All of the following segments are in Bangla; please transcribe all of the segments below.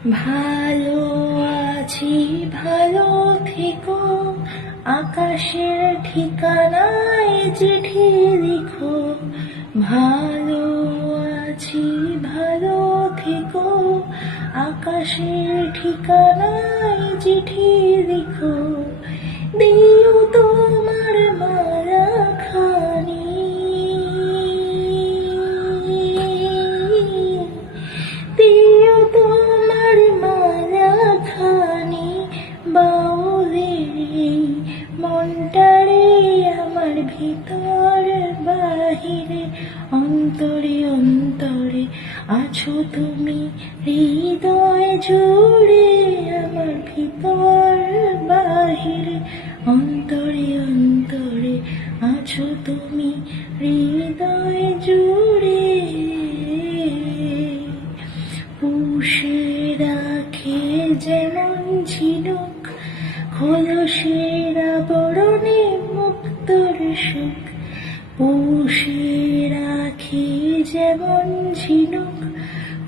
ভালো আছি ভালো থেকো, আকাশের ঠিকানায় চিঠি লিখো। ভালো আছি ভালো থেকো, আকাশের ঠিকানায় চিঠি লিখো। দিও তোমার মারা খানি, দিও তোমার মারা খানি। বাউলের মনটারে আমার ভিতর বাহিরে, অন্তরে অন্তরে আছো তুমি, হৃদয় জুড়ে আমার ভিতর বাহিরে, অন্তরে অন্তরে আছো তুমি, হৃদয় জুড়ে। পুষে রাখে যেমন ঝিনুক, খোলসের আবরণে মুক্তর সুখ। পুষে রাখে যেমন ঝিনুক,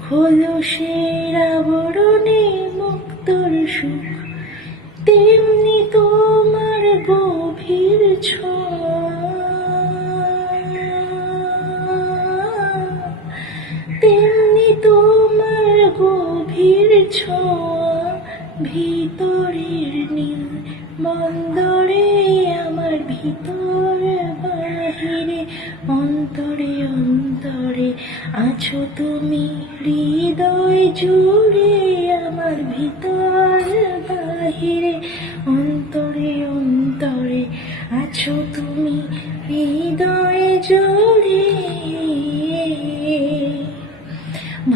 খোলসের আবরণে মুক্তর সুখ। তেমনি তোমার গভীর ছোঁয়া, তেমনি তোমার গভীর ছোঁয়া। ভিতরের নীল বন্দরে আমার ভিতর বাহিরে, অন্তরে অন্তরে আছো তুমি, হৃদয় জুড়ে আমার ভিতর বাহিরে, অন্তরে অন্তরে আছো তুমি, হৃদয় জুড়ে।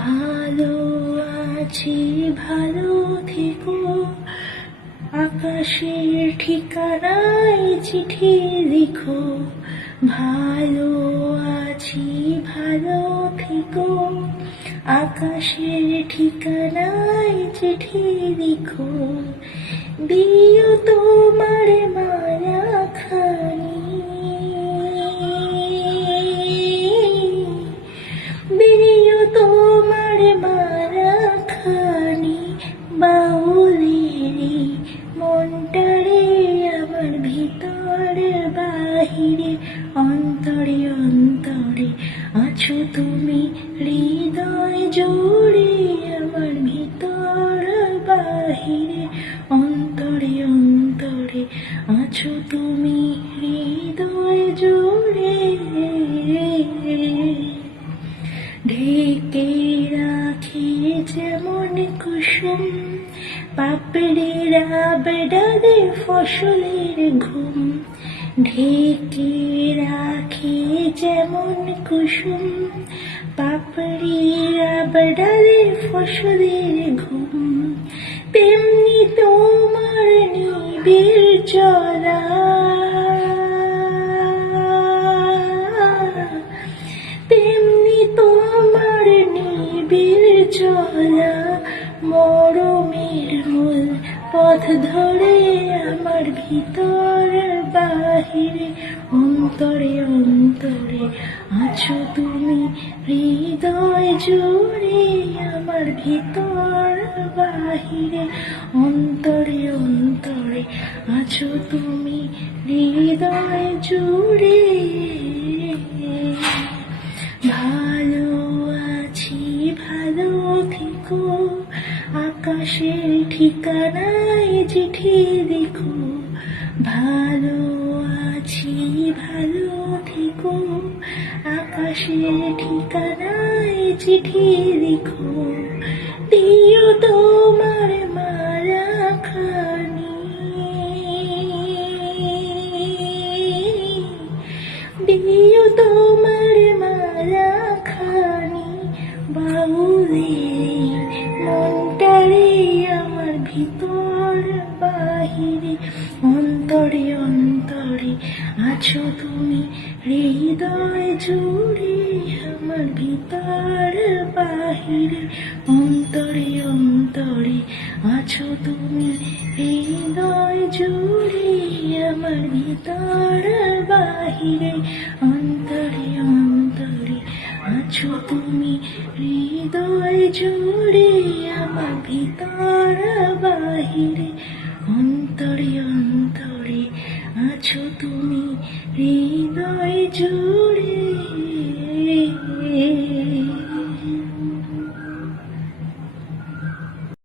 ভালো আছি ভালো থেকো, আকাশের ঠিকানায় চিঠি লিখো। ভালো আছি ভালো থেকো, আকাশের ঠিকানায় চিঠি লিখো। দিও তোমার মারা খানি, দিও তোমার মারা খানি। বাউলের মনটারে আমার ভিতর বাহিরে, অন্তরে অন্তরে আছো তুমি, হৃদয় জুড়ে আমার ভিতর বাহিরে, অন্তরে অন্তরে আছো তুমি, হৃদয় জুড়ে। ঢেকে রাখে যেমন কুসুম, পাপড়ির আবডালে ফসলের ঘুম। ঢেকে রাখে যেমন কুসুম, পাপড়ির আবডালে ফসলের ঘুম। তেমনি তোমার নিবিড় চলা, তেমনি তোমার নিবিড় চলা। মরমের মূল পথ ধরে আমার ভিতর বাহিরে, অন্তরে অন্তরে আছো তুমি, হৃদয় জুড়ে আমার ভিতর বাহিরে, অন্তরে অন্তরে আছো তুমি, হৃদয় জুড়ে। ভালো আছি ভালো থেকো, আকাশের ঠিকানায় চিঠি লিখো। ভালো আছি ভালো থেকো, আকাশের ঠিকানায় চিঠি লিখো। দিও তোমার মারা খানি, দিও তোমার মারা খানি। বাউলের মনটারে আমার ভিতর বাহিরে, অন্তরে অন্তরে আছো তুমি, হৃদয় জুড়ে আমার ভিতর বাহিরে, অন্তরে অন্তরে আছো তুমি, হৃদয় জুড়ে আমার ভিতর বাহিরে, অন্তরে অন্তরে আছো তুমি, হৃদয় জুড়ে আমার ভিতর বাহিরে অন্তরে অন্তরে আছো তুমি হৃদয় জুড়ে